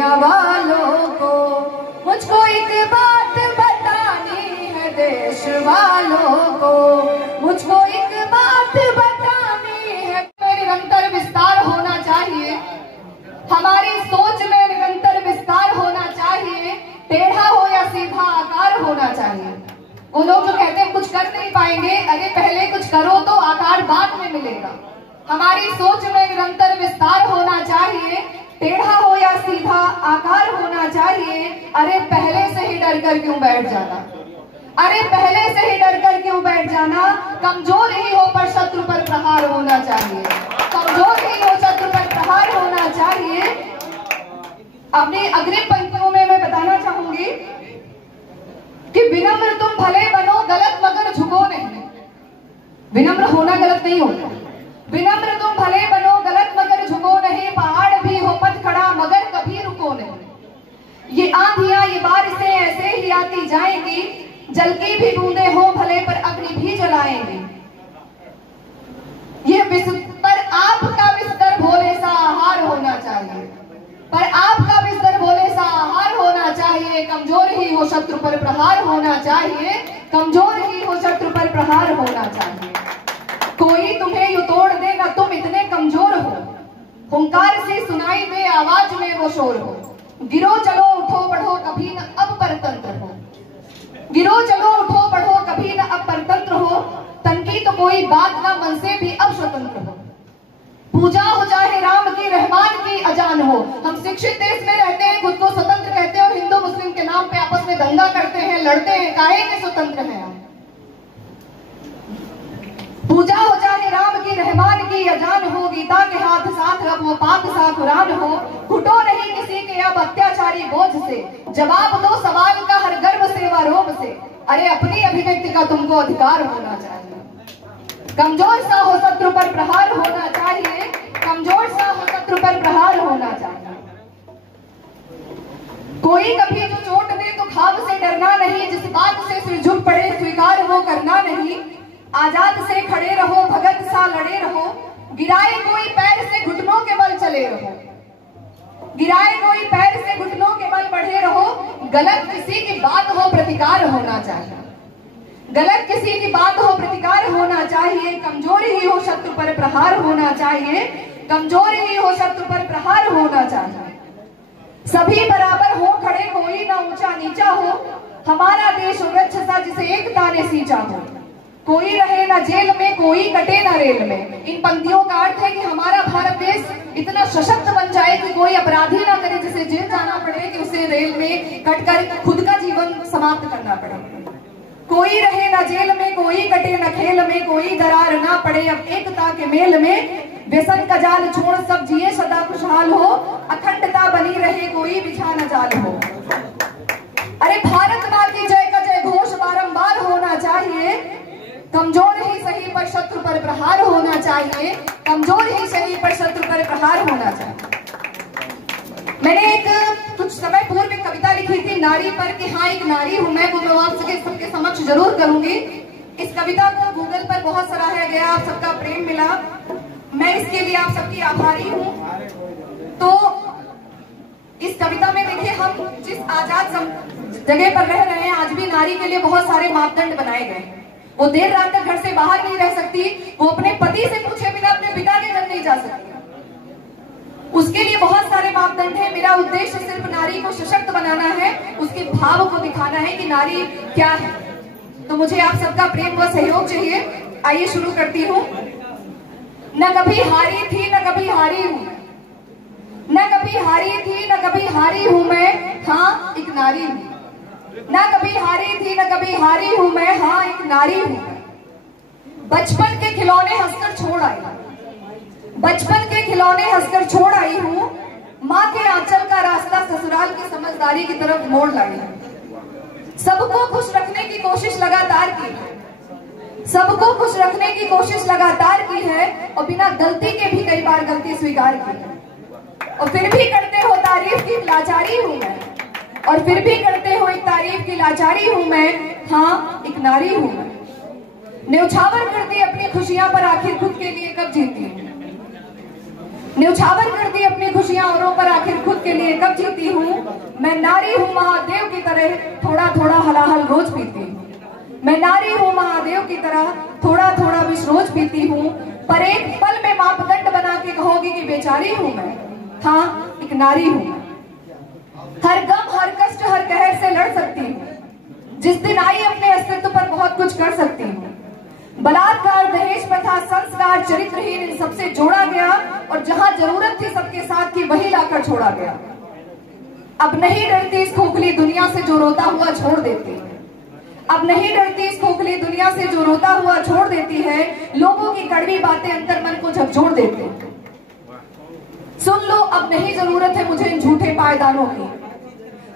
दुनिया वालों को। मुझको एक बात बतानी है देश वालों को, मुझको एक बात बतानी है। निरंतर विस्तार होना चाहिए, हमारी सोच में निरंतर विस्तार होना चाहिए। टेढ़ा हो या सीधा आकार होना चाहिए। वो लोग जो कहते हैं कुछ कर नहीं पाएंगे, अरे पहले कुछ करो तो आकार बाद में मिलेगा। हमारी सोच में निरंतर विस्तार होना चाहिए। टेढ़ा हो या सीधा आकार होना चाहिए। अरे पहले से ही डर कर क्यों बैठ जाना, अरे पहले से ही डर कर क्यों बैठ जाना। कमजोर ही हो पर शत्रु पर प्रहार होना चाहिए, कमजोर ही हो शत्रु पर प्रहार होना चाहिए। अपनी अग्रिम पंक्तियों में मैं बताना चाहूंगी कि विनम्र तुम भले बनो गलत मगर झुको नहीं। विनम्र होना गलत नहीं होता। विनम्र तुम भले बनो गलत मगर झुको नहीं। पहाड़ भी हो पथ खड़ा मगर कभी रुको नहीं। ये आंधियां ये बारिशें ऐसे ही आती जाएंगी, जल की भी बूंदे हो भले पर अग्नि भी जलाएंगी। ये पर आपका बिस्तर भोले सा आहार होना चाहिए, पर आपका बिस्तर भोले सा आहार होना चाहिए। कमजोर ही हो शत्रु पर प्रहार होना चाहिए, कमजोर ही हो शत्रु पर प्रहार होना चाहिए। कोई तुम्हें यूं तोड़ देगा तुम इतने कमजोर हो, हुंकार से सुनाई दे आवाज में वो शोर हो। गिरो चलो उठो बढ़ो कभी न अब परतंत्र हो, गिरो चलो उठो बढ़ो कभी न अब परतंत्र हो। तन की तो कोई बात ना मन से भी अब स्वतंत्र हो। पूजा हो चाहे राम की रहमान की अजान हो। हम शिक्षित देश में रहते हैं, खुद को स्वतंत्र कहते हैं और हिंदू मुस्लिम के नाम पे आपस में दंगा करते हैं, लड़ते हैं। काहे के स्वतंत्र हैं हम। पूजा हो चाहे राम की रहमान की अजान हो। गीता के हाथ साथ अब वो पाक सा कुरान हो। घुटो नहीं किसी के अब अत्याचारी बोझ से, जवाब दो सवाल का हर गर्व से व रोब से। अरे अपनी अभिव्यक्ति का तुमको अधिकार होना चाहिए। कमजोर सा हो शत्रु पर प्रहार होना चाहिए, कमजोर सा हो शत्रु पर प्रहार होना चाहिए। कोई कभी जो चोट दे तो खाब से डरना नहीं, जिस बात से सिर झुक पड़े स्वीकार वो करना नहीं। आजाद से खड़े रहो भगत सा लड़े रहो, गिराए कोई पैर से घुटनों के बल चले रहो, गिराए कोई पैर से घुटनों के बल बढ़े रहो। गलत किसी की बात हो प्रतिकार होना चाहिए, गलत किसी की बात हो प्रतिकार होना चाहिए। कमजोर ही हो शत्रु पर प्रहार होना चाहिए, कमजोर ही हो शत्रु पर प्रहार होना चाहिए। सभी बराबर हो खड़े कोई ना ऊंचा नीचा हो, हमारा देश वृक्ष सा जिसे एकता ने सींचा हो। कोई रहे ना जेल में कोई कटे ना रेल में। इन पंक्तियों का अर्थ है कि हमारा भारत देश इतना सशक्त बन जाए कि कोई अपराधी ना करे जिसे जेल जाना पड़े, कि उसे रेल में कटकर खुद का जीवन समाप्त करना पड़े। कोई रहे ना जेल में कोई कटे ना खेल में, कोई दरार ना पड़े अब एकता के मेल में। व्यसन का जाल छोड़ सब जिए सदा खुशहाल हो, अखंडता बनी रहे कोई बिछा न जाल हो। अरे भारत माँ की जय का जय घोष बारंबार होना चाहिए। कमजोर ही सही पर शत्रु पर प्रहार होना चाहिए, कमजोर ही सही पर शत्रु पर प्रहार होना चाहिए। मैंने एक कुछ समय पूर्व एक कविता लिखी थी नारी पर, कि हाँ एक नारी हूं मैं, वो मैं आप सबके समक्ष जरूर करूंगी। इस कविता को गूगल पर बहुत सराहा गया, आप सबका प्रेम मिला, मैं इसके लिए आप सबकी आभारी हूँ। तो इस कविता में देखिए, हम जिस आजाद जगह पर रह रहे हैं, आज भी नारी के लिए बहुत सारे मापदंड बनाए गए। वो देर रात तक घर से बाहर नहीं रह सकती, वो अपने पति से पूछे बिना अपने पिता के घर नहीं जा सकती, उसके लिए बहुत सारे मापदंड हैं। मेरा उद्देश्य सिर्फ नारी को सशक्त बनाना है, उसके भाव को दिखाना है कि नारी क्या है। तो मुझे आप सबका प्रेम व सहयोग चाहिए। आइए शुरू करती हूँ। न कभी हारी थी न कभी हारी हूँ, न कभी हारी थी न कभी हारी हूँ मैं, हाँ एक नारी हूँ। न कभी हारी थी न कभी हारी हूँ मैं, हाँ एक नारी हूँ। बचपन के खिलौने हंसकर छोड़ आई, बचपन के खिलौने हंसकर छोड़ आई हूँ। माँ के आंचल का रास्ता ससुराल की समझदारी की तरफ मोड़ लाई हूँ। सबको खुश रखने की कोशिश लगातार की है, सबको खुश रखने की कोशिश लगातार की है, और बिना गलती के भी कई बार गलती स्वीकार की है। और फिर भी करते हो तारीफ की लाचारी हूँ मैं, और फिर भी करते हो एक तारीफ की लाचारी हूँ मैं, हाँ एक नारी हूँ मैं। न्यौछावर करती अपनी खुशियां पर आखिर खुद के लिए कब जीती हूँ। न्यौछावर कर दी अपनी खुशियां औरों पर, आखिर खुद के लिए कब जीती हूँ। मैं नारी हूँ महादेव की तरह, थोड़ा थोड़ा हलाहल रोज पीती हूँ। मैं नारी हूँ महादेव की तरह, थोड़ा थोड़ा विष रोज पीती हूँ। पर एक पल में मापदंड बना के कहोगी कि बेचारी हूँ मैं, हाँ एक नारी हूँ मैं। हर गम हर कष्ट हर कहर से लड़ सकती हूँ। जिस दिन आई अपने अस्तित्व पर बहुत कुछ कर सकती हूँ। बलात्कार दहेज प्रथा संस्कार चरित्रहीन इन सबसे जोड़ा गया, और जहां जरूरत थी सबके साथ की वही लाकर छोड़ा गया। अब नहीं डरती इस खोखली दुनिया से जो रोता हुआ छोड़ देती है। अब नहीं डरती इस खोखली दुनिया से जो रोता हुआ छोड़ देती है। लोगों की कड़वी बातें अंतर मन को झकझोर देते हैं। सुन लो अब नहीं जरूरत है मुझे इन झूठे पायदानों की।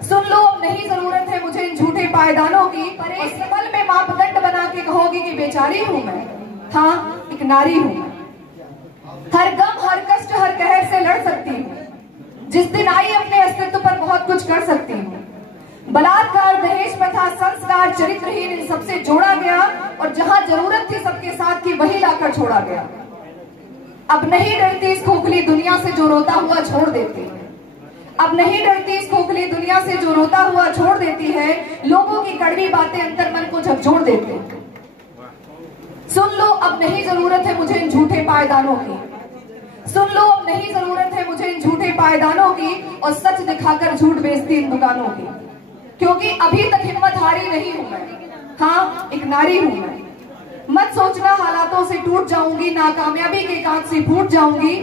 सुन लो अब नहीं जरूरत है मुझे इन झूठे पायदानों की। पर इस पल में मापदंड बना के कहोगी कि बेचारी हूँ मैं, हाँ एक नारी हूँ मैं। हर गम हर कष्ट हर कहर से लड़ सकती हूँ। जिस दिन आई अपने अस्तित्व पर बहुत कुछ कर सकती हूँ। बलात्कार दहेज प्रथा संस्कार चरित्रहीन इन सबसे जोड़ा गया, और जहां जरूरत थी सबके साथ की वही लाकर छोड़ा गया। अब नहीं डरती इस खोखली दुनिया से जो रोता हुआ छोड़ देती है। अब नहीं डरती इस खोखली दुनिया से जो रोता हुआ छोड़ देती है। लोगों की कड़वी बातें अंतर मन को झकझोर देते हैं। सुन लो अब नहीं जरूरत है मुझे इन झूठे पायदानों की। सुन लो अब नहीं जरूरत है मुझे इन झूठे पायदानों की, और सच दिखाकर झूठ बेचती इन दुकानों की। क्योंकि अभी तक हिम्मत हारी नहीं हूं मैं, हाँ एक नारी हूं मैं। मत सोचना हालातों से टूट जाऊंगी, नाकामयाबी के कांच से फूट जाऊंगी।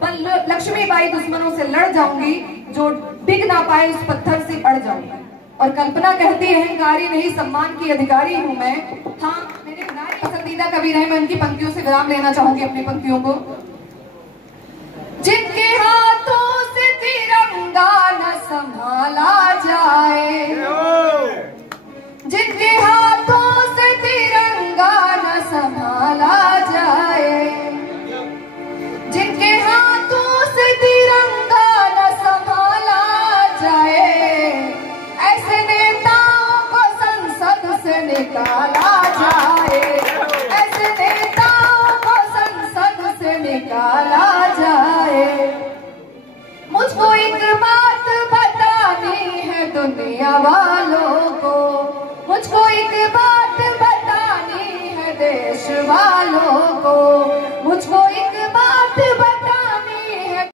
पर लक्ष्मीबाई दुश्मनों से लड़ जाऊंगी, जो डिग ना पाए उस पत्थर से अड़ जाऊंगी। और कल्पना कहती है अहंकारी नहीं सम्मान की अधिकारी हूं मैं, हाँ मेरे नारी पसंदीदा कवि रहे। मैं उनकी पंक्तियों से विराम लेना चाहूंगी अपनी पंक्तियों को। जिनके हाथों से तिरंगा न संभाला जाए, जिनके हाथों से तिरंगा न संभाला जाए, जिनके हाथों से तिरंगा न संभाला जाए, ऐसे नेताओं को संसद से निकाला जाए, ऐसे नेताओं को संसद से निकाला जाए। मुझको एक बात बतानी है दुनिया वालों को, मुझको एक बात बतानी है देश वालों को।